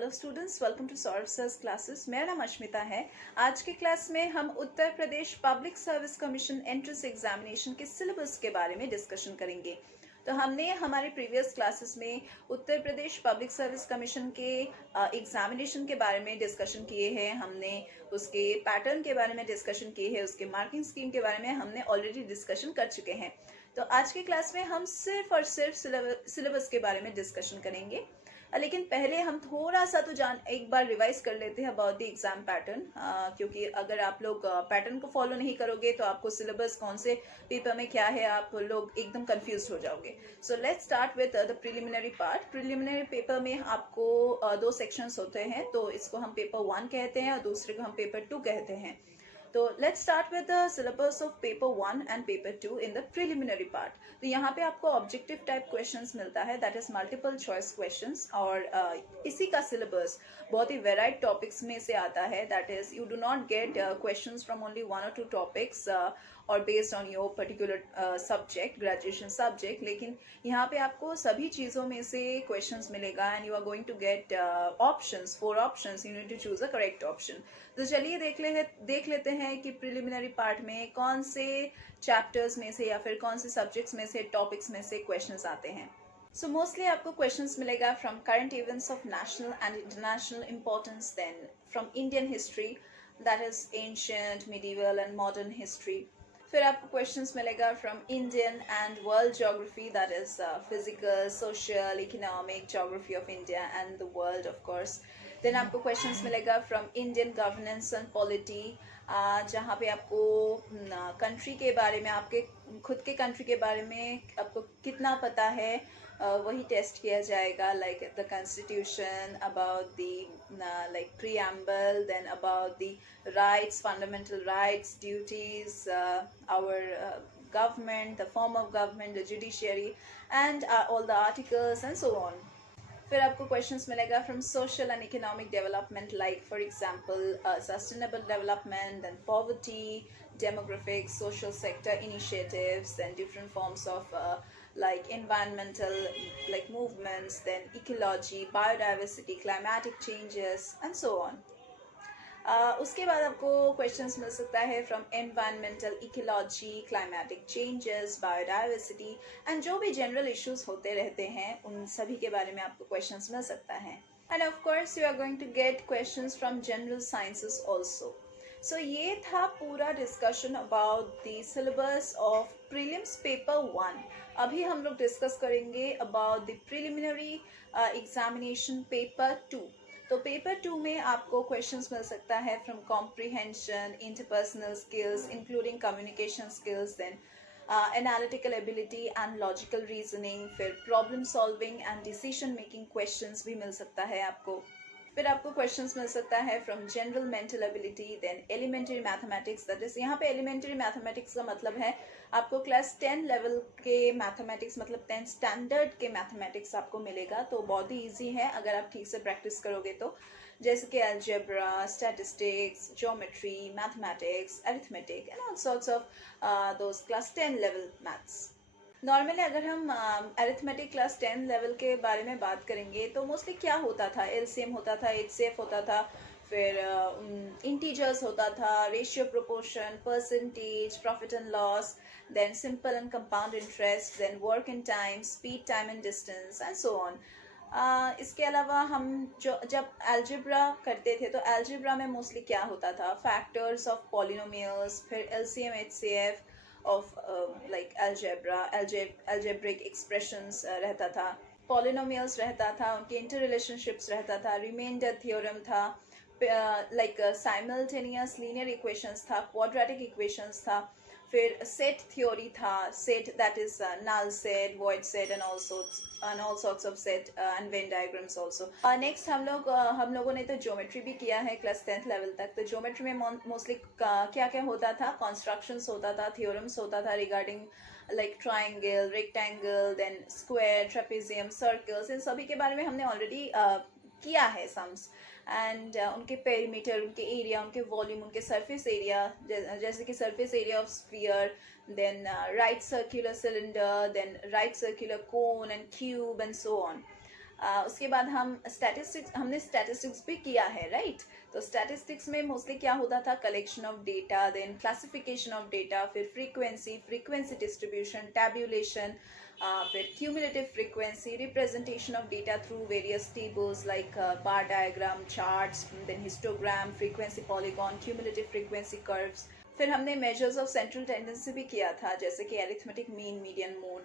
Hello students, welcome to Saurabh sir's classes. मेरा नाम अश्मिता है। आज की क्लास में हम Uttar Pradesh public service commission entrance examination के सिलेबस के बारे में डिस्कशन करेंगे। तो हमने हमारे प्रीवियस क्लासेस में उत्तर प्रदेश पब्लिक सर्विस कमीशन के एग्जामिनेशन के बारे में डिस्कशन किए हैं। हमने उसके पैटर्न के बारे में डिस्कशन किए हैं, उसके मार्किंग स्कीम के बारे में हमने ऑलरेडी डिस्कशन कर चुके हैं। तो आज की क्लास में हम सिर्फ और सिर्फ सिलेबस के बारे में डिस्कशन करेंगे। लेकिन पहले हम थोड़ा सा तो एक बार रिवाइज कर लेते हैं अबाउट द एग्जाम पैटर्न, क्योंकि अगर आप लोग पैटर्न को फॉलो नहीं करोगे तो आपको सिलेबस कौन से पेपर में क्या है आप लोग एकदम कंफ्यूज हो जाओगे। So let's start with the preliminary part. Preliminary paper में आपको दो सेक्शंस होते हैं, तो इसको हम पेपर 1 कहते हैं और दूसरे को हम पेपर 2 कहते हैं। तो let's start with the syllabus of paper 1 and paper 2 in the preliminary part. तो यहाँ पे आपको ऑब्जेक्टिव टाइप क्वेश्चंस मिलता है, that is multiple choice questions, और इसी का सिलेबस बहुत ही वेराइड टॉपिक्स में से आता है। That is you do not get questions from only 1 or 2 topics और based on your particular subject, graduation subject, लेकिन यहाँ पे आपको सभी चीज़ों में से क्वेश्चंस मिलेगा and you are going to get options, 4 options, you need to choose a correct option. तो चलिए देख लेते हैं कि प्रिलिमिनरी पार्ट में कौन से चैप्टर्स में से या फिर कौन से सब्जेक्ट्स में से, टॉपिक्स में से क्वेश्चंस आते हैं। सो मोस्टली आपको क्वेश्चंस मिलेगा from current events of national and international importance, then from Indian history, that is ancient, medieval and modern history. फिर आपको क्वेश्चंस मिलेगा from Indian and world geography, that is physical, social, economic, geography of India and the world of course. Then आपको questions मिलेगा from Indian governance and polity, जहाँ पे आपको country के बारे में, आपके खुद के कंट्री के बारे में आपको कितना पता है, वही टेस्ट किया जाएगा, like the constitution, about the like preamble, then about the rights, fundamental rights, duties, our government, the form of government, the judiciary, and all the articles and so on. फिर आपको क्वेश्चंस मिलेगा from social and economic development, like for example sustainable development, then poverty, demographics, social sector initiatives, then different forms of like environmental like movements, then ecology, biodiversity, climatic changes and so on. उसके बाद आपको क्वेश्चंस मिल सकता है from environmental, ecology, climatic changes, biodiversity and जो भी general issues होते रहते हैं उन सभी के बारे में आपको क्वेश्चंस मिल सकता है। And of course you are going to get questions from general sciences also. So ये था पूरा discussion about the syllabus of prelims paper 1। अभी हम लोग डिस्कस करेंगे about the preliminary examination paper 2। तो पेपर 2 में आपको क्वेश्चंस मिल सकता है from comprehension, interpersonal skills including communication skills, then analytical ability and logical reasoning, फिर problem solving and decision making questions भी मिल सकता है आपको। फिर आपको क्वेश्चंस मिल सकता है from general mental ability, then elementary mathematics, that is यहाँ पे एलिमेंट्री मैथमेटिक्स का मतलब है आपको क्लास 10 लेवल के मैथमेटिक्स, मतलब 10 स्टैंडर्ड के मैथमेटिक्स आपको मिलेगा। तो बहुत ही ईजी है अगर आप ठीक से प्रैक्टिस करोगे तो, जैसे कि algebra, statistics, geometry, mathematics, arithmetic and all sorts of those class 10 level maths. Normally अगर हम अरिथमेटिक क्लास 10 लेवल के बारे में बात करेंगे तो मोस्टली क्या होता था, एलसीएम होता था, एचसीएफ होता था, फिर इंटीजर्स होता था, ratio, proportion, percentage, profit and loss, then simple and compound interest, then work in time, speed, time and distance and so on. इसके अलावा हम जब अलजेब्रा करते थे तो अलजेब्रा में मोस्टली क्या होता था, फैक्टर्स ऑफ पॉलिनोमियल्स, फिर LCM, HCF of like algebraic expressions रहता था, polynomials रहता था, उनके इंटर रिलेशनशिप्स रहता था, रिमाइंडर थ्योरम था, like simultaneous linear equations था, quadratic equations था, फिर सेट थ्योरी था, set that is null set, void set and all sorts of set and Venn diagrams also. Next हम लोगों ने तो ज्योमेट्री भी किया है क्लास 10th लेवल तक। तो ज्योमेट्री में मोस्टली क्या क्या होता था, कॉन्स्ट्रक्शंस होता था, थ्योरम्स होता था regarding like triangle, rectangle, then square, trapezium, circles, इन सभी के बारे में हमने ऑलरेडी किया है सम्स, एंड उनके पेरीमीटर, उनके एरिया, उनके वॉल्यूम, उनके सरफेस एरिया, जैसे कि surface area of sphere, then right circular cylinder, then right circular cone and cube and so on. उसके बाद हमने स्टैटिस्टिक्स भी किया है, राइट? तो स्टैटिस्टिक्स में मोस्टली क्या होता था, collection of data, then classification of data, फिर फ्रीक्वेंसी डिस्ट्रीब्यूशन, टैब्यूलेशन, फिर cumulative frequency, representation of data through various tables like bar diagram, charts, then histogram, frequency polygon, cumulative frequency curves. फिर हमने measures of central tendency भी किया था, जैसे कि arithmetic mean, median, mode,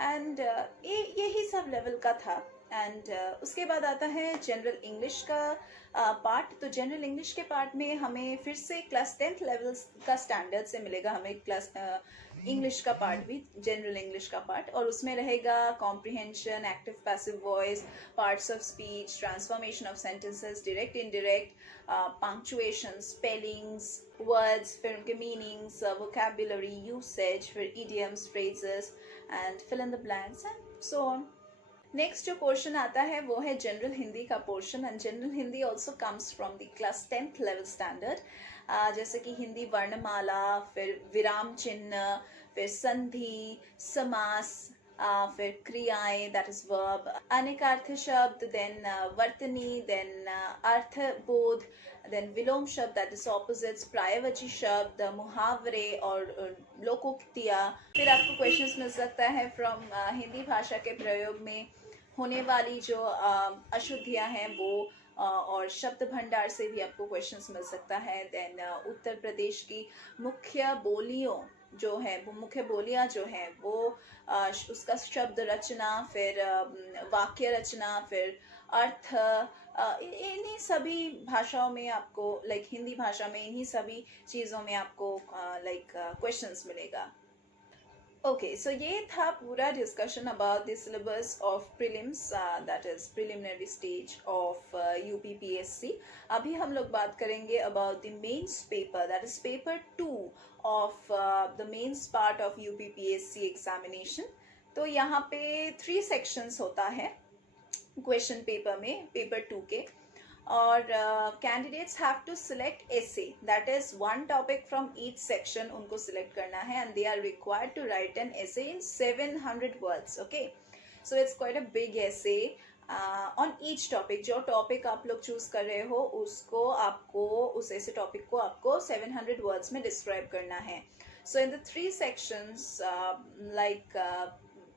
and यही sub level का था। एंड उसके बाद आता है जनरल इंग्लिश का पार्ट। तो जनरल इंग्लिश के पार्ट में हमें फिर से क्लास 10th लेवल का स्टैंडर्ड से मिलेगा हमें क्लास इंग्लिश का पार्ट भी, जनरल इंग्लिश का पार्ट, और उसमें रहेगा comprehension, active passive voice, parts of speech, transformation of sentences, direct indirect, punctuation, spellings, words, फिर उनके मीनिंग्स, वोकैबुलरी, यूसेज, फिर idioms, phrases and fill in the blanks and so on. Next जो portion आता है वो है जनरल हिंदी का portion, and general Hindi also comes from the class 10th level standard, जैसे कि हिंदी वर्णमाला, फिर विराम चिन्ह, फिर संधि, समास, फिर क्रियाएं दैट इज वर्ब, अनेकार्थ शब्द, देन वर्तनी, देन अर्थबोध, देन विलोम शब्द दैट इज ऑपोजिट्स, प्रायवाची शब्द, मुहावरे और लोकोक्तियाँ। फिर आपको क्वेश्चंस मिल सकता है फ्रॉम हिंदी भाषा के प्रयोग में होने वाली जो अशुद्धियाँ हैं वो, और शब्द भंडार से भी आपको क्वेश्चंस मिल सकता है। देन उत्तर प्रदेश की मुख्य बोलियों जो है, वो मुख्य बोलियां जो हैं वो उसका शब्द रचना, फिर वाक्य रचना, फिर अर्थ, इन्हीं सभी भाषाओं में आपको, लाइक हिंदी भाषा में इन्हीं सभी चीज़ों में आपको लाइक क्वेश्चंस मिलेगा। ओके, सो ये था पूरा discussion about the syllabus of prelims, that is preliminary stage of UPPSC. अभी हम लोग बात करेंगे about the mains paper, that is paper 2 of the mains part of UPPSC examination. तो यहाँ पे 3 सेक्शंस होता है क्वेश्चन पेपर में, पेपर 2 के, और candidates have to select essay, that is one topic from each section उनको सिलेक्ट करना है, and they are required to write an essay in 700 words. Okay, so it's quite a big essay on each topic. जो topic आप लोग choose कर रहे हो उसको आपको, उस ऐसे टॉपिक को आपको 700 वर्ड्स में डिस्क्राइब करना है। So in the 3 sections, like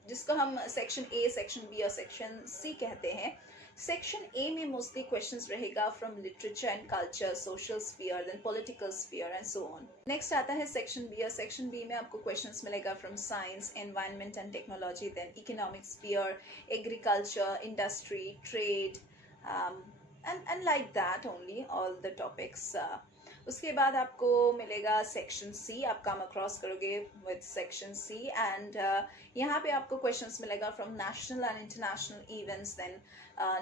जिसको हम सेक्शन ए, सेक्शन बी और सेक्शन सी कहते हैं, सेक्शन ए में मोस्टली क्वेश्चंस रहेगा from literature and culture, social sphere, then political sphere and so on. Next आता है सेक्शन बी, और सेक्शन बी में आपको क्वेश्चंस मिलेगा from science, environment and technology, then economic sphere, agriculture, industry, trade, and like that only all the topics. उसके बाद आपको मिलेगा सेक्शन सी, आप कम अक्रॉस करोगे विद सेक्शन सी, एंड यहाँ पे आपको क्वेश्चंस मिलेगा from national and international events, then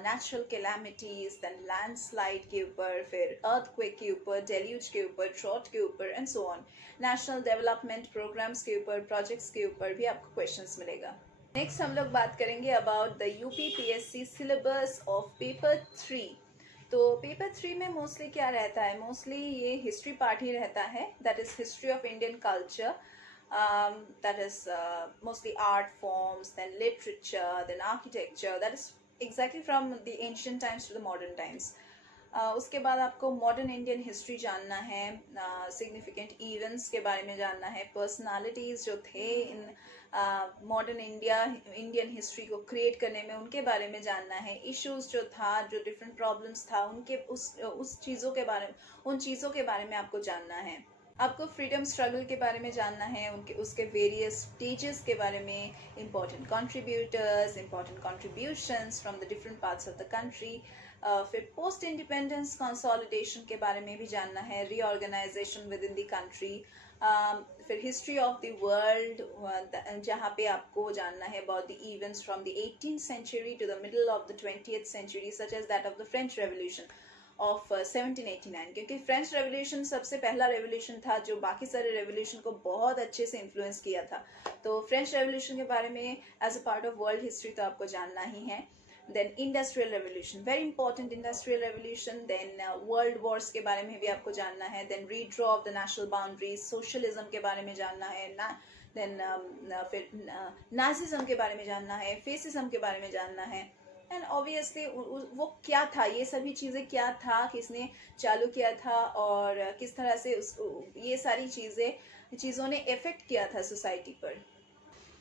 natural calamities, then landslide के ऊपर, फिर अर्थक्वेक के ऊपर, डेल्यूज के ऊपर, ड्रॉट के ऊपर and so on, national development programmes के ऊपर, प्रोजेक्ट्स के ऊपर भी आपको क्वेश्चंस मिलेगा। नेक्स्ट हम लोग बात करेंगे about the UPPSC syllabus of paper 3। तो पेपर 3 में मोस्टली क्या रहता है, मोस्टली ये हिस्ट्री पार्ट ही रहता है, that is history of Indian culture, that is mostly art forms, then literature, then architecture, that is exactly from the ancient times to the modern times. उसके बाद आपको मॉडर्न इंडियन हिस्ट्री जानना है, significant events के बारे में जानना है, पर्सनालिटीज जो थे इन मॉडर्न इंडियन हिस्ट्री को क्रिएट करने में उनके बारे में जानना है, इश्यूज जो था, जो डिफरेंट प्रॉब्लम्स था उनके उस चीज़ों के बारे में, उन चीज़ों के बारे में आपको जानना है। आपको फ्रीडम स्ट्रगल के बारे में जानना है, उनके उसके वेरियस स्टेजेस के बारे में, important contributors, important contributions from the different parts of the country, फिर पोस्ट इंडिपेंडेंस कंसोलिडेशन के बारे में भी जानना है, reorganisation within the country, फिर हिस्ट्री ऑफ द वर्ल्ड, जहाँ पे आपको जानना है about the events from the 18th century to the middle of the 20th century, such as that of the French revolution of 1789, क्योंकि French revolution सबसे पहला revolution था जो बाकी सारे रेवोल्यूशन को बहुत अच्छे से इन्फ्लुएंस किया था। तो फ्रेंच रेवोल्यूशन के बारे में as a part of world history तो आपको जानना ही है। Then industrial revolution, very important industrial revolution, then world wars के बारे में भी आपको जानना है, then redraw of the national boundaries, socialism के बारे में जानना है, देन फिर नाजिज्म के बारे में जानना है, फेसिज्म के बारे में जानना है, एंड ऑब्वियसली वो क्या था, ये सभी चीज़ें क्या था, किसने चालू किया था और किस तरह से ये सारी चीज़ों ने इफेक्ट किया था सोसाइटी पर।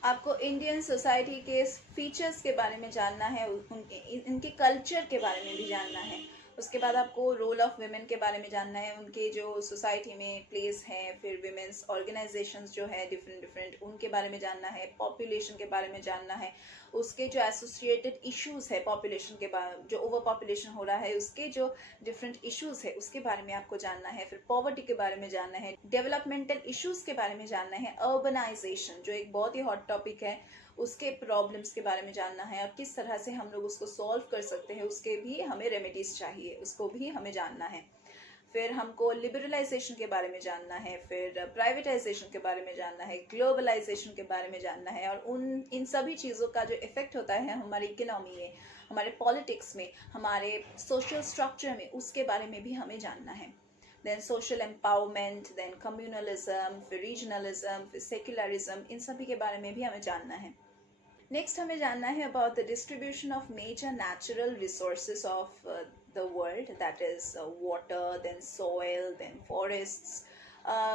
आपको इंडियन सोसाइटी के फीचर्स के बारे में जानना है, उनके इनके कल्चर के बारे में भी जानना है। उसके बाद आपको रोल ऑफ वुमेन के बारे में जानना है, उनके जो सोसाइटी में प्लेस हैं, फिर विमेंस ऑर्गेनाइजेशंस जो है डिफरेंट डिफरेंट, उनके बारे में जानना है, पॉपुलेशन के बारे में जानना है, उसके जो एसोसिएटेड इश्यूज है पॉपुलेशन के बारे, जो ओवर पॉपुलेशन हो रहा है उसके जो डिफरेंट इश्यूज है उसके बारे में आपको जानना है, फिर पॉवर्टी के बारे में जानना है, डेवलपमेंटल इश्यूज के बारे में जानना है, अर्बनाइजेशन जो एक बहुत ही हॉट टॉपिक है उसके प्रॉब्लम्स के बारे में जानना है और किस तरह से हम लोग उसको सॉल्व कर सकते हैं, उसके भी हमें रेमेडीज चाहिए, उसको भी हमें जानना है। फिर हमको लिबरलाइजेशन के बारे में जानना है, फिर प्राइवेटाइजेशन के बारे में जानना है, ग्लोबलाइजेशन के बारे में जानना है और इन सभी चीज़ों का जो इफेक्ट होता है हमारी इकोनॉमी में, हमारे पॉलिटिक्स में, हमारे सोशल स्ट्रक्चर में, उसके बारे में भी हमें जानना है। Then social empowerment, then communalism, फिर रीजनलिज्म, फिर सेक्युलरिज्म, इन सभी के बारे में भी हमें जानना है। नेक्स्ट हमें जानना है about the distribution of major natural resources of the world, that is water, then soil, then forests,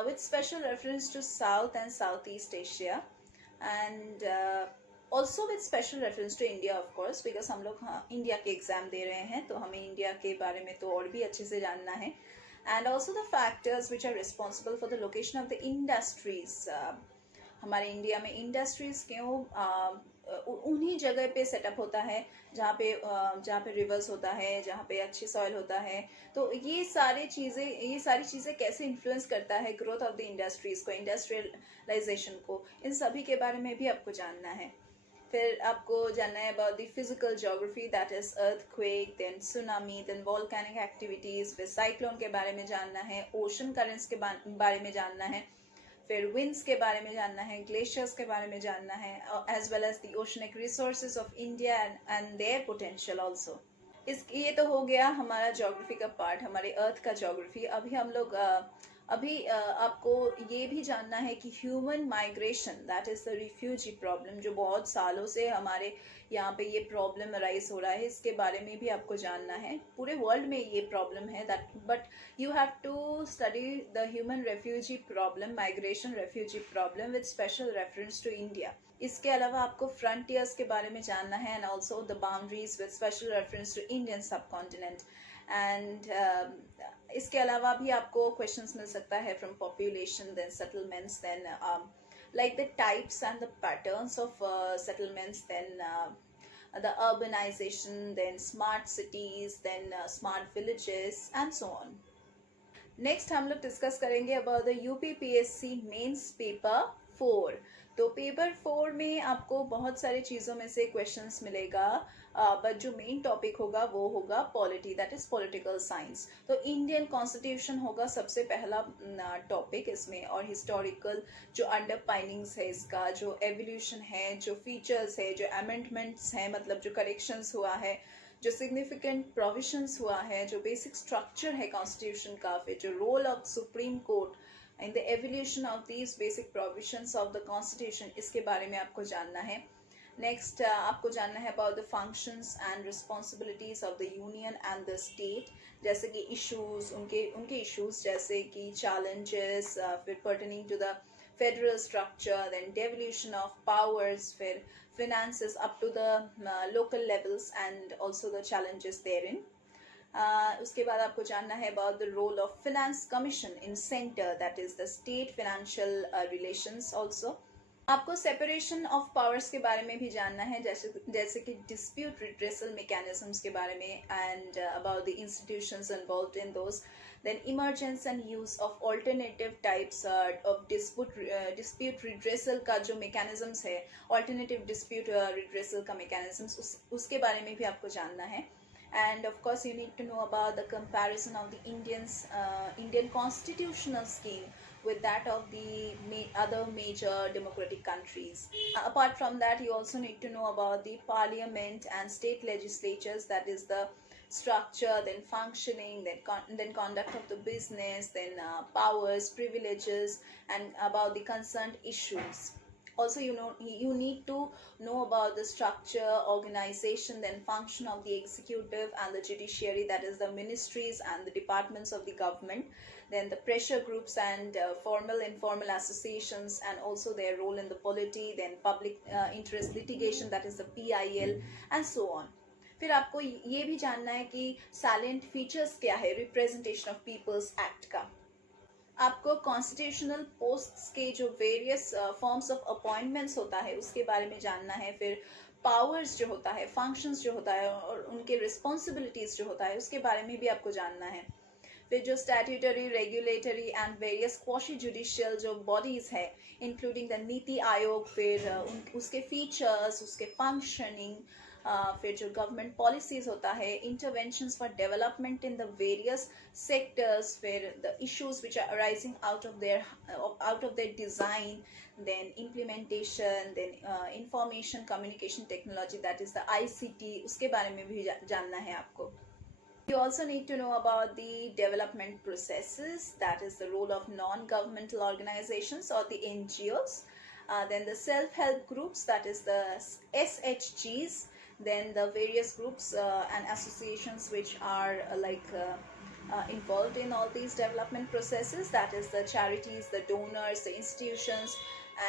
with special reference to South and Southeast Asia, and also with special reference to India of course, because हम लोग India के exam दे रहे हैं तो हमें India के बारे में तो और भी अच्छे से जानना है। and also the factors which are responsible for the location of the industries, हमारे इंडिया में इंडस्ट्रीज क्यों उन्हीं जगह पे सेटअप होता है जहाँ पे रिवर्स होता है, जहाँ पे अच्छी सॉइल होता है। तो ये सारी चीज़ें कैसे इन्फ्लुएंस करता है ग्रोथ ऑफ द इंडस्ट्रीज को, इंडस्ट्रियलाइजेशन को, इन सभी के बारे में भी आपको जानना है। फिर आपको जानना है about the physical geography, that is earthquake, then tsunami, then volcanic activities, फिर साइक्लोन के बारे में जानना है, ओशन करेंट्स के बारे में जानना है, फिर विंड्स के बारे में जानना है, ग्लेशियर्स के बारे में जानना है, as well as the oceanic resources of India and their potential also. ये तो हो गया हमारा ज्योग्राफी का पार्ट, हमारे अर्थ का ज्योग्राफी। आपको ये भी जानना है कि human migration, that is the refugee problem, जो बहुत सालों से हमारे यहाँ पे ये प्रॉब्लम राइज हो रहा है, इसके बारे में भी आपको जानना है। पूरे वर्ल्ड में ये प्रॉब्लम है that, but you have to study the human refugee problem, migration refugee problem with special reference to India. इसके अलावा आपको फ्रंटियर्स के बारे में जानना है and also the boundaries with special reference to Indian subcontinent. And इसके अलावा भी आपको क्वेश्चंस मिल सकता है from population, then settlements, then like the types and the patterns of settlements, then the urbanization, then smart cities, then smart villages and so on. Next हम लोग डिस्कस करेंगे about the UPPSC mains paper 4। तो paper 4 में आपको बहुत सारी चीज़ों में से क्वेश्चंस मिलेगा, बट जो मेन टॉपिक होगा वो होगा polity, that is political science. तो इंडियन कॉन्स्टिट्यूशन होगा सबसे पहला टॉपिक इसमें, और हिस्टोरिकल जो अंडरपाइनिंग्स है इसका, जो एवोल्यूशन है, जो फीचर्स है, जो अमेंडमेंट्स हैं, मतलब जो करेक्शंस हुआ है, जो सिग्निफिकेंट प्रोविजंस हुआ है, जो बेसिक स्ट्रक्चर है कॉन्स्टिट्यूशन का, फिर जो role of Supreme Court in the evolution of these basic provisions of the constitution, इसके बारे में आपको जानना है। नेक्स्ट आपको जानना है about the functions and responsibilities of the union and the state, जैसे कि इश्यूज, उनके इश्यूज जैसे कि चैलेंजेस, फिर pertaining to the federal structure, then devolution of powers, finances up to the local levels and also the challenges therein. उसके बाद आपको जानना है about the role of finance commission in center, that is the state financial relations also. आपको separation of powers के बारे में भी जानना है, जैसे कि डिस्प्यूट रिड्रेसल मैकेनिज्म्स के बारे में, and about the institutions involved in those, then emergence and use of alternative types of dispute redressal का जो mechanisms है, alternative dispute redressal का mechanisms, उसके बारे में भी आपको जानना है। and of course you need to know about the comparison of the Indian constitutional scheme with that of the other major democratic countries. Apart from that, you also need to know about the parliament and state legislatures, that is the structure, then functioning, then conduct of the business, then powers, privileges, and about the concerned issues. Also, you need to know about the structure, organization, then function of the executive and the judiciary, that is the ministries and the departments of the government, then the pressure groups and formal informal associations, and also their role in the polity, then public interest litigation, that is the PIL, and so on. फिर आपको ये भी जानना है कि salient features क्या है representation of peoples act का। आपको कॉन्स्टिट्यूशनल पोस्ट्स के जो वेरियस फॉर्म्स ऑफ अपॉइंटमेंट्स होता है उसके बारे में जानना है। फिर पावर्स जो होता है, फंक्शंस जो होता है और उनके रिस्पॉन्सिबिलिटीज जो होता है उसके बारे में भी आपको जानना है। फिर जो statutory, regulatory and various quasi judicial जो बॉडीज है इंक्लूडिंग द नीति आयोग, फिर उसके फीचर्स, उसके फंक्शनिंग, फिर जो गवर्नमेंट पॉलिसीज होता है, interventions for development in the various sectors, फिर the issues which are arising out of their design, then implementation, then information communication technology, that is the ICT, उसके बारे में भी जानना है आपको। You also need to know about the development processes, that is the role of non-governmental organizations or the NGOs, then the self-help groups, that is the SHGs, then the various groups and associations which are involved in all these development processes, that is the charities, the donors, the institutions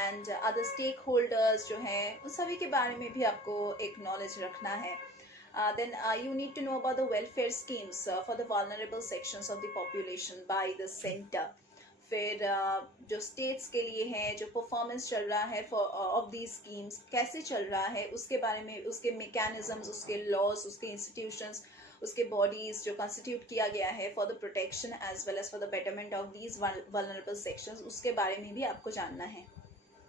and other stakeholders जो हैं उन सभी के बारे में भी आपको एक knowledge रखना है। Then you need to know about the welfare schemes for the vulnerable sections of the population by the center. फिर जो स्टेट्स के लिए है, जो परफॉर्मेंस चल रहा है ऑफ दी स्कीम्स कैसे चल रहा है उसके बारे में, उसके मैकेनिज्म्स, उसके लॉज, उसके इंस्टीट्यूशंस, उसके बॉडीज जो कॉन्स्टिट्यूट किया गया है for the protection as well as for the betterment of these vulnerable sections, उसके बारे में भी आपको जानना है।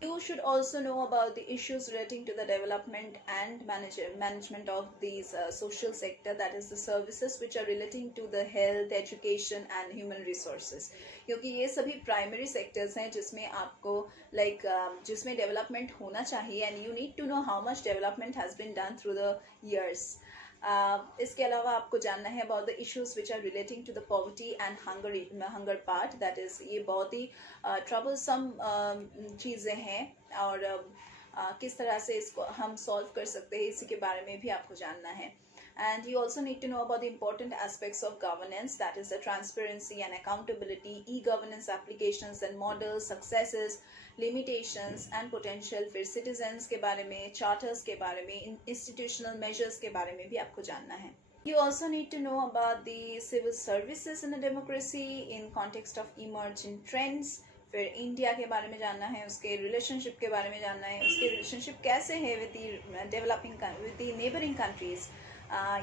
You should also know about the issues relating to the development and management of these social sector, that is the services which are relating to the health, education and human resources, क्योंकि ये सभी primary sectors हैं जिसमें आपको जिसमें development होना चाहिए and you need to know how much development has been done through the years. इसके अलावा आपको जानना है about the issues which are relating to the poverty and hunger part, that is ये बहुत ही troublesome चीज़ें हैं और किस तरह से इसको हम solve कर सकते हैं इसी के बारे में भी आपको जानना है। And you also need to know about the important aspects of governance, that is the transparency and accountability, e-governance applications and models, successes, limitations and potential, फिर citizens के बारे में, charters के बारे में, institutional measures के बारे में भी आपको जानना है। You also need to know about the civil services in a democracy in context of emerging trends, फिर इंडिया के बारे में जानना है, उसके रिलेशनशिप के बारे में जानना है, उसके रिलेशनशिप कैसे है with the developing with the neighbouring countries,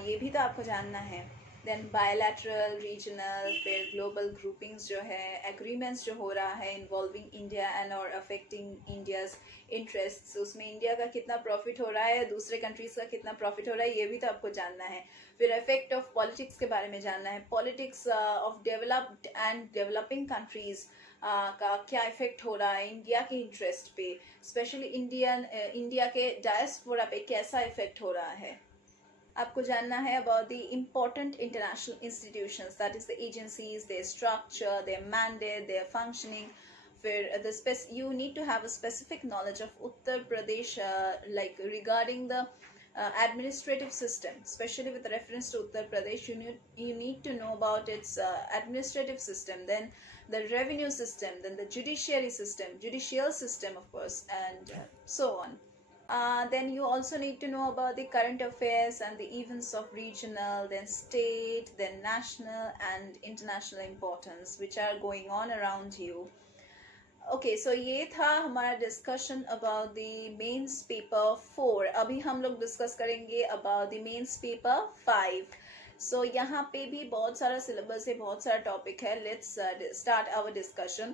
ये भी तो आपको जानना है। देन बायलैटरल, रीजनल, फिर ग्लोबल ग्रुपिंग्स जो है, एग्रीमेंट्स जो हो रहा है इन्वॉल्विंग इंडिया एंड और अफेक्टिंग इंडियाज इंटरेस्ट्स, उसमें इंडिया का कितना प्रॉफिट हो रहा है, दूसरे कंट्रीज का कितना प्रॉफिट हो रहा है, ये भी तो आपको जानना है। फिर इफेक्ट ऑफ पॉलिटिक्स के बारे में जानना है, politics of developed and developing countries का क्या इफेक्ट हो रहा है इंडिया के इंटरेस्ट पे, स्पेशली इंडिया के डायस्पोरा पे कैसा इफेक्ट हो रहा है। आपको जानना है about the important international institutions, that is the agencies, their structure, their mandate, their functioning. फिर you need to have a specific knowledge of Uttar Pradesh regarding the administrative system, especially with reference to Uttar Pradesh. You need to know about its administrative system, then the revenue system, then the judicial system of course, and so on. Then you also need to know about the current affairs and the events of regional, then state, then national and international importance which are going on around you. Okay, so ये था हमारा discussion about the mains paper 4. अभी हम लोग discuss करेंगे about the mains paper 5. So यहाँ पे भी बहुत सारा syllabus है, बहुत सारा topic है. Let's start our discussion.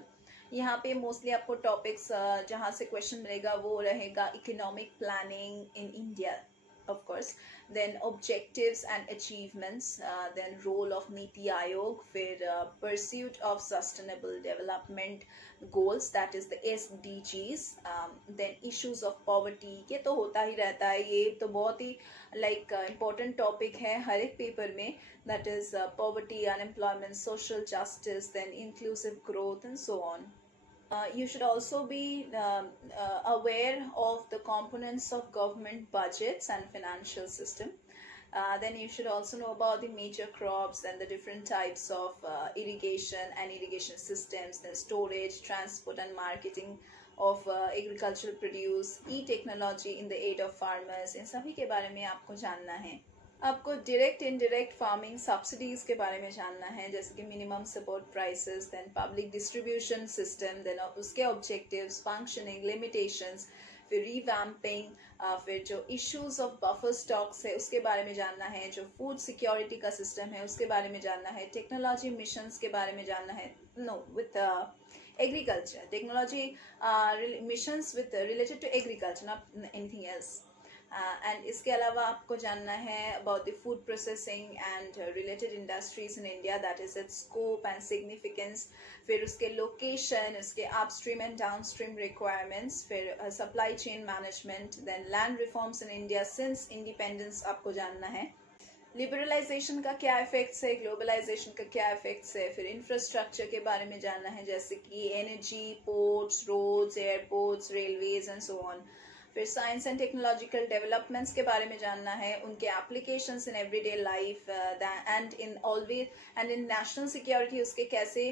यहाँ पे मोस्टली आपको टॉपिक्स जहाँ से क्वेश्चन मिलेगा वो रहेगा economic planning in India of course, then objectives and achievements, then role of NITI Aayog, फिर pursuit of sustainable development goals, that is the SDGs, then issues of poverty, ये तो होता ही रहता है, ये तो बहुत ही important topic है हर एक पेपर में, that is poverty, unemployment, social justice, then inclusive growth and so on. You should also be aware of the components of government budgets and financial system. Then you should also know about the major crops and the different types of irrigation and irrigation systems, then storage, transport and marketing of agricultural produce, e-technology in the aid of farmers. इन सभी के बारे में आपको जानना है. आपको direct indirect farming subsidies के बारे में जानना है, जैसे कि minimum support prices, then public distribution system, then उसके ऑब्जेक्टिव्स, फंक्शनिंग, लिमिटेशंस, फिर रिवैम्पिंग, फिर जो इश्यूज ऑफ बफर स्टॉक्स है उसके बारे में जानना है, जो फूड सिक्योरिटी का सिस्टम है उसके बारे में जानना है, टेक्नोलॉजी मिशंस के बारे में जानना है, no with agriculture, technology missions with related to agriculture, not anything else. And इसके अलावा आपको जानना है about the food processing and related industries in India, that is its scope and significance, फिर उसके लोकेशन, उसके अपस्ट्रीम एंड डाउनस्ट्रीम रिक्वायरमेंट्स, फिर supply chain management, then land reforms in India since independence आपको जानना है, लिबरलाइजेशन का क्या effects है, ग्लोबलाइजेशन का क्या इफेक्ट्स है, फिर इंफ्रास्ट्रक्चर के बारे में जानना है, जैसे कि energy, ports, roads, airports, railways and so on. फिर साइंस एंड टेक्नोलॉजिकल डेवलपमेंट्स के बारे में जानना है, उनके applications in everyday life and in always and in national security उसके कैसे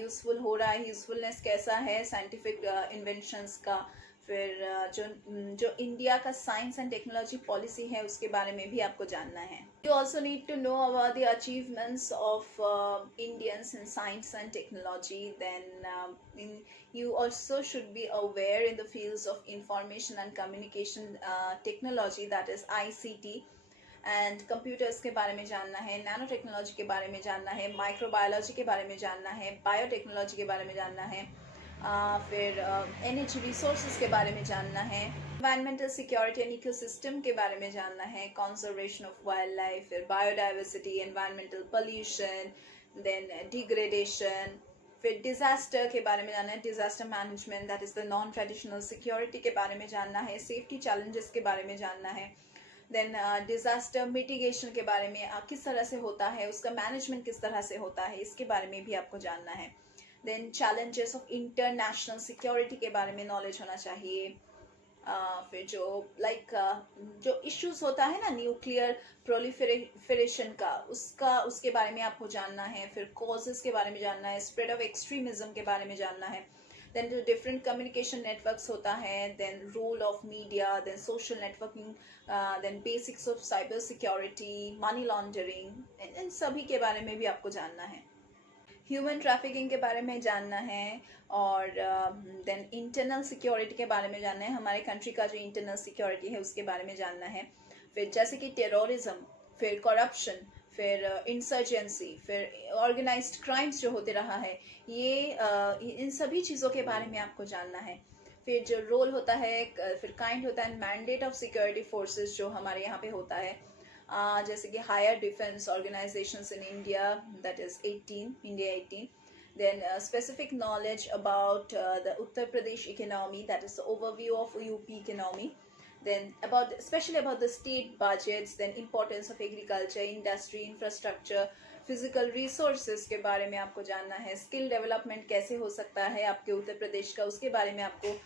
यूजफुल हो रहा है, यूजफुलनेस कैसा है साइंटिफिक इन्वेंशंस का. फिर जो इंडिया का साइंस एंड टेक्नोलॉजी पॉलिसी है उसके बारे में भी आपको जानना है. You also need to know about the achievements of Indians in science and technology. Then you also should be aware in the fields of information and communication technology, that is ICT, and computers के बारे में जानना है, nano technology के बारे में जानना है, माइक्रोबायोलॉजी के बारे में जानना है, बायोटेक्नोलॉजी के बारे में जानना है, फिर एनर्जी रिसोर्सेज के बारे में जानना है, एनवायरमेंटल सिक्योरिटी एंड इकोसिस्टम के बारे में जानना है, कंजर्वेशन ऑफ वाइल्ड लाइफ, फिर biodiversity, environmental pollution, then degradation, फिर डिजास्टर के बारे में जानना है, disaster management, that is the non traditional security के बारे में जानना है, सेफ्टी चैलेंजेस के बारे में जानना है, देन डिजास्टर मिटिगेशन के बारे में किस तरह से होता है, उसका मैनेजमेंट किस तरह से होता है, इसके बारे में भी आपको जानना है. Then challenges of international security के बारे में नॉलेज होना चाहिए. फिर जो जो इश्यूज होता है ना न्यूक्लियर प्रोलिफरेशन का, उसके बारे में आपको जानना है. फिर कॉजेस के बारे में जानना है, स्प्रेड ऑफ एक्सट्रीमिज्म के बारे में जानना है. देन जो डिफरेंट कम्युनिकेशन नेटवर्क्स होता है, then role of media, then social networking, then basics of cyber security, money laundering, इन सभी के बारे में भी आपको जानना है. ह्यूमन ट्रैफिकिंग के बारे में जानना है, और देन इंटरनल सिक्योरिटी के बारे में जानना है, हमारे कंट्री का जो इंटरनल सिक्योरिटी है उसके बारे में जानना है. फिर जैसे कि टेररिज्म, फिर करप्शन, फिर इंसर्जेंसी, फिर ऑर्गेनाइज्ड क्राइम्स जो होते रहा है, ये इन सभी चीज़ों के बारे में आपको जानना है. फिर जो रोल होता है, फिर काइंड होता है मैंडेट ऑफ सिक्योरिटी फोर्सेस जो हमारे यहाँ पे होता है, जैसे कि higher defence organisations in India, that is 18 India 18. Then specific knowledge about the Uttar Pradesh economy, that is the overview of UP economy. Then especially about the state budgets, then importance of agriculture, industry, infrastructure, physical resources के बारे में आपको जानना है. Skill development कैसे हो सकता है आपके उत्तर प्रदेश का, उसके बारे में आपको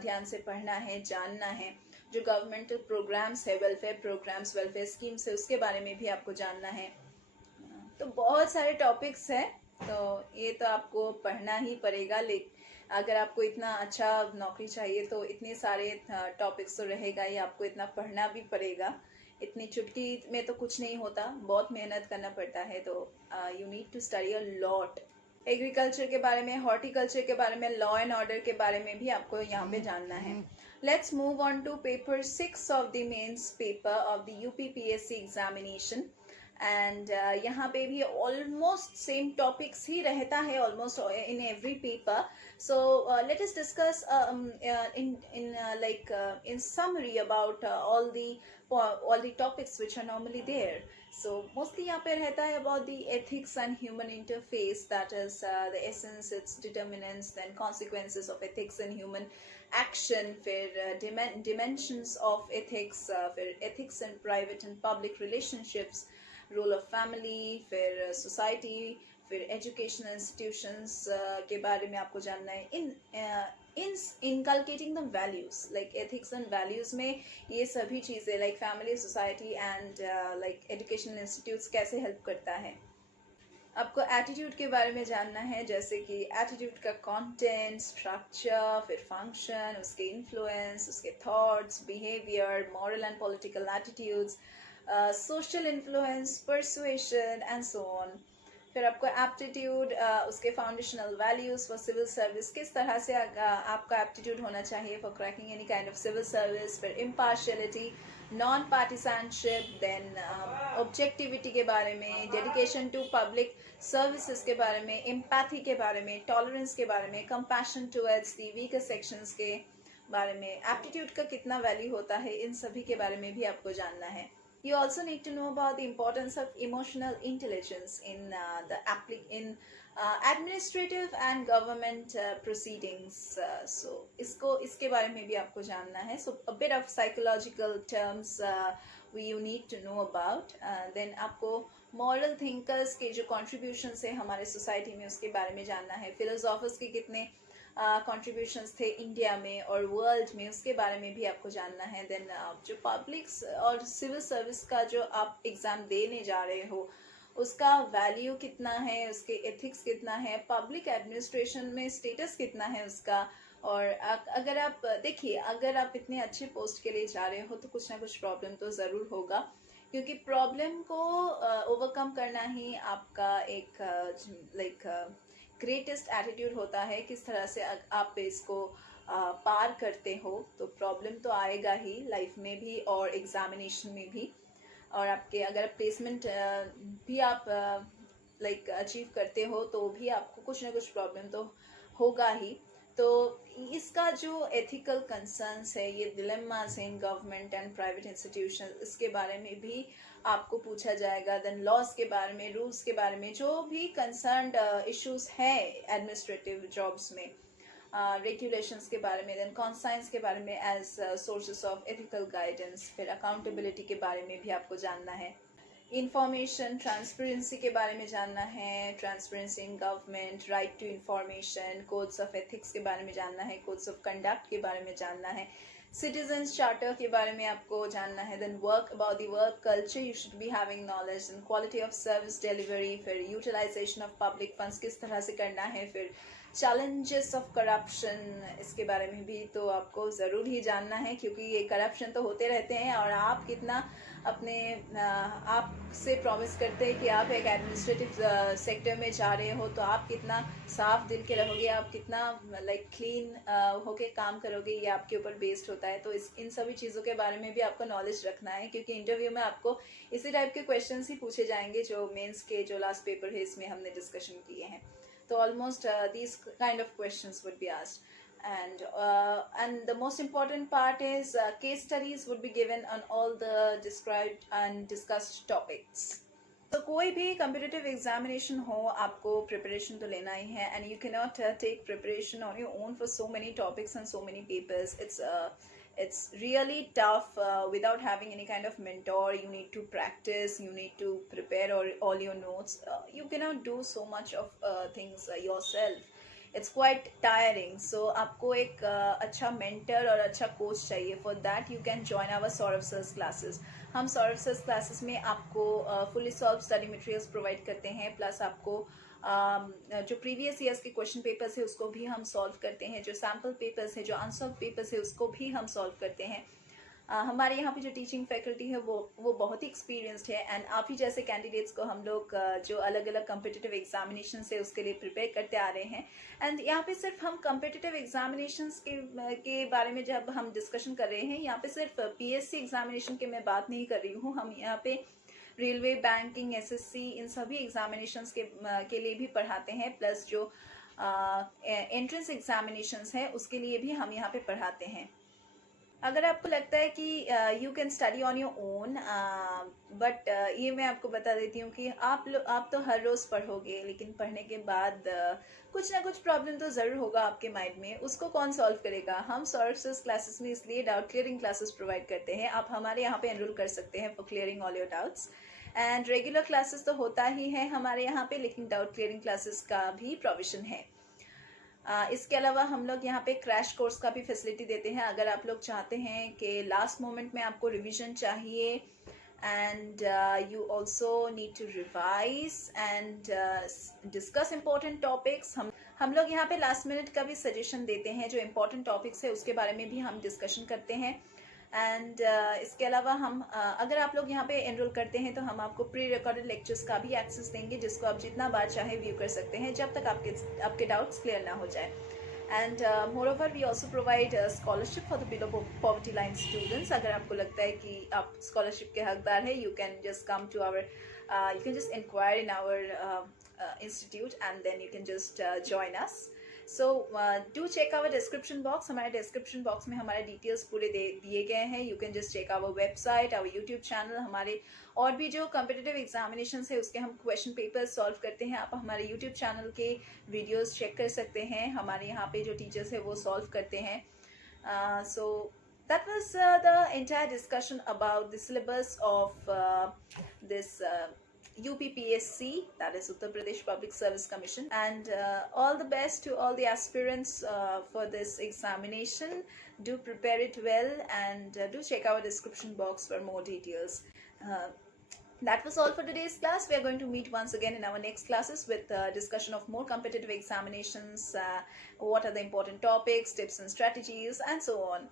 ध्यान से पढ़ना है, जानना है. जो गवर्नमेंटल प्रोग्राम्स है, वेलफेयर प्रोग्राम्स, वेलफेयर स्कीम्स है, उसके बारे में भी आपको जानना है. तो बहुत सारे टॉपिक्स हैं, तो ये तो आपको पढ़ना ही पड़ेगा. लेकिन अगर आपको इतना अच्छा नौकरी चाहिए तो इतने सारे टॉपिक्स तो रहेगा ही, आपको इतना पढ़ना भी पड़ेगा. इतनी छुट्टी में तो कुछ नहीं होता, बहुत मेहनत करना पड़ता है. तो you need to study a lot. Agriculture के बारे में, हॉर्टिकल्चर के बारे में, लॉ एंड ऑर्डर के बारे में भी आपको यहाँ पे जानना है. Let's move on to paper 6 of the mains paper of the UPPSC examination. And यहाँ पे भी ऑलमोस्ट सेम टॉपिक्स ही रहता है almost in every paper. So let us discuss in summary about all the topics which are normally there. So mostly यहाँ पे रहता है about the ethics and human interface, that is the essence, its determinants, then consequences of ethics and human action, फिर dimensions of ethics, फिर ethics and private and public relationships, role of family, फिर society, फिर educational institutions के बारे में आपको जानना है। In inculcating the values like ethics and values में ये सभी चीज़ें like family, society and like educational institutes कैसे हेल्प करता है। आपको एटीट्यूड के बारे में जानना है, जैसे कि एटीट्यूड का कंटेंट, स्ट्रक्चर, फिर फंक्शन, उसके इन्फ्लुएंस, उसके thoughts, behaviour, moral and political attitudes, social influence, persuasion and so on. फिर आपको एप्टीट्यूड, उसके foundational values for civil service, किस तरह से आपका एप्टीट्यूड होना चाहिए for cracking any kind of civil service. फिर impartiality, non partisanship, then objectivity के बारे में, डेडिकेशन टू पब्लिक सर्विसेज के बारे में, एम्पैथी के बारे में, टॉलरेंस के बारे में, compassion towards the weaker sections के बारे में, एप्टीट्यूड का कितना वैल्यू होता है, इन सभी के बारे में भी आपको जानना है। You also need to know about the importance of emotional intelligence in administrative and government proceedings. So इसके बारे में भी आपको जानना है. So a bit of psychological terms you need to know about. Then आपको moral thinkers के जो contributions है हमारे society में उसके बारे में जानना है. Philosophers के कितने कॉन्ट्रीब्यूशंस थे इंडिया में और वर्ल्ड में, उसके बारे में भी आपको जानना है. देन जो पब्लिक और सिविल सर्विस का जो आप एग्ज़ाम देने जा रहे हो उसका वैल्यू कितना है, उसके एथिक्स कितना है, पब्लिक एडमिनिस्ट्रेशन में स्टेटस कितना है उसका. और अगर आप देखिए, अगर आप इतने अच्छे पोस्ट के लिए जा रहे हो तो कुछ ना कुछ प्रॉब्लम तो ज़रूर होगा, क्योंकि प्रॉब्लम को ओवरकम करना ही आपका एक ग्रेटेस्ट एटीट्यूड होता है. किस तरह से आप इसको पार करते हो, तो प्रॉब्लम तो आएगा ही लाइफ में भी और एग्जामिनेशन में भी. और आपके अगर प्लेसमेंट भी आप अचीव करते हो तो भी आपको कुछ ना कुछ प्रॉब्लम तो होगा ही. तो इसका जो एथिकल कंसर्न्स है, ये डिलेमास हैं in government and private institution, इसके बारे में भी आपको पूछा जाएगा. देन लॉज के बारे में, रूल्स के बारे में, जो भी कंसर्न्ड इश्यूज हैं एडमिनिस्ट्रेटिव जॉब्स में, रेगुलेशंस के बारे में, देन कॉन्साइंस के बारे में as sources of ethical guidance. फिर अकाउंटेबिलिटी के बारे में भी आपको जानना है. इंफॉर्मेशन ट्रांसपेरेंसी के बारे में जानना है, transparency in government, right to information, codes of ethics के बारे में जानना है, कोड्स ऑफ कंडक्ट के बारे में जानना है, सिटीजन्स चार्टर के बारे में आपको जानना है. Then work about the work culture, you should be having knowledge. And quality of service delivery, फिर यूटिलाइजेशन ऑफ पब्लिक फंड्स किस तरह से करना है, फिर चैलेंजेस ऑफ करप्शन, इसके बारे में भी तो आपको ज़रूर ही जानना है, क्योंकि ये करप्शन तो होते रहते हैं. और आप कितना अपने आप से प्रॉमिस करते हैं कि आप एक एडमिनिस्ट्रेटिव सेक्टर में जा रहे हो, तो आप कितना साफ दिल के रहोगे, आप कितना क्लीन होके काम करोगे, ये आपके ऊपर बेस्ड होता है. तो इन सभी चीज़ों के बारे में भी आपको नॉलेज रखना है, क्योंकि इंटरव्यू में आपको इसी टाइप के क्वेश्चंस ही पूछे जाएंगे जो मेंस के जो लास्ट पेपर है इसमें हमने डिस्कशन किए हैं. So almost these kind of questions would be asked, and the most important part is case studies would be given on all the described and discussed topics. तो कोई भी competitive examination हो, आपको preparation तो लेना ही है, and you cannot take preparation on your own for so many topics and so many papers. It's really tough without having any kind of mentor. You need to practice, you need to prepare all your notes. You cannot do so much of things yourself. It's quite tiring. So आपको एक अच्छा mentor और अच्छा coach चाहिए. For that you can join our Saurav Sir's classes. हम Saurav Sir's classes में आपको fully solved study materials provide करते हैं, plus आपको जो प्रीवियस ईयर्स के क्वेश्चन पेपर्स है उसको भी हम सॉल्व करते हैं, जो सैम्पल पेपर्स है, जो अनसॉल्व पेपर्स है उसको भी हम सॉल्व करते हैं. हमारे यहाँ पे जो टीचिंग फैकल्टी है वो बहुत ही एक्सपीरियंस्ड है. एंड आप ही जैसे कैंडिडेट्स को हम लोग जो अलग अलग कम्पिटिटिव एग्जामिनेशन है उसके लिए प्रिपेयर करते आ रहे हैं. एंड यहाँ पे सिर्फ हम कम्पिटिटिव एग्जामिनेशन के बारे में जब हम डिस्कशन कर रहे हैं, यहाँ पे सिर्फ PSC एग्जामिनेशन की मैं बात नहीं कर रही हूँ. हम यहाँ पे रेलवे, बैंकिंग, SSC, इन सभी एग्जामिनेशंस के लिए भी पढ़ाते हैं. प्लस जो एंट्रेंस एग्जामिनेशंस है उसके लिए भी हम यहाँ पे पढ़ाते हैं. अगर आपको लगता है कि you can study on your own, but ये मैं आपको बता देती हूँ कि आप तो हर रोज़ पढ़ोगे, लेकिन पढ़ने के बाद कुछ ना कुछ प्रॉब्लम तो ज़रूर होगा आपके माइंड में. उसको कौन सॉल्व करेगा? हम सौरभ सर्स क्लासेस में इसलिए डाउट क्लियरिंग क्लासेस प्रोवाइड करते हैं. आप हमारे यहाँ पे एनरोल कर सकते हैं for clearing all your doubts. And regular classes तो होता ही है हमारे यहाँ पे, लेकिन डाउट क्लियरिंग क्लासेस का भी प्रोविजन है। इसके अलावा हम लोग यहाँ पे क्रैश कोर्स का भी फैसिलिटी देते हैं। अगर आप लोग चाहते हैं कि लास्ट मोमेंट में आपको रिवीजन चाहिए and you also need to revise and discuss important topics, हम लोग यहाँ पे लास्ट मिनट का भी सजेशन देते हैं। जो इम्पोर्टेंट टॉपिक्स है उसके बारे में भी हम डिस्कशन करते हैं। एंड इसके अलावा हम अगर आप लोग यहाँ पे एनरोल करते हैं तो हम आपको प्री रिकॉर्डेड लेक्चर्स का भी एक्सेस देंगे, जिसको आप जितना बार चाहे व्यू कर सकते हैं जब तक आपके डाउट्स क्लियर ना हो जाए। And moreover we also provide scholarship for the below poverty line students. अगर आपको लगता है कि आप स्कॉलरशिप के हकदार हैं, you can just come to our, you can just inquire in our institute and then you can just join us. So do check our description box. हमारे description box में हमारे details पूरे दिए गए हैं. You can just check our website, our YouTube channel. हमारे और भी जो competitive examinations है उसके हम question papers solve करते हैं. आप हमारे YouTube channel के videos check कर सकते हैं. हमारे यहाँ पे जो teachers है वो solve करते हैं. So that was the entire discussion about the syllabus of this UPPSC, that is Uttar Pradesh Public Service Commission, and all the best to all the aspirants for this examination. Do prepare it well and do check our description box for more details. That was all for today's class. We are going to meet once again in our next classes with discussion of more competitive examinations, what are the important topics, tips and strategies, and so on.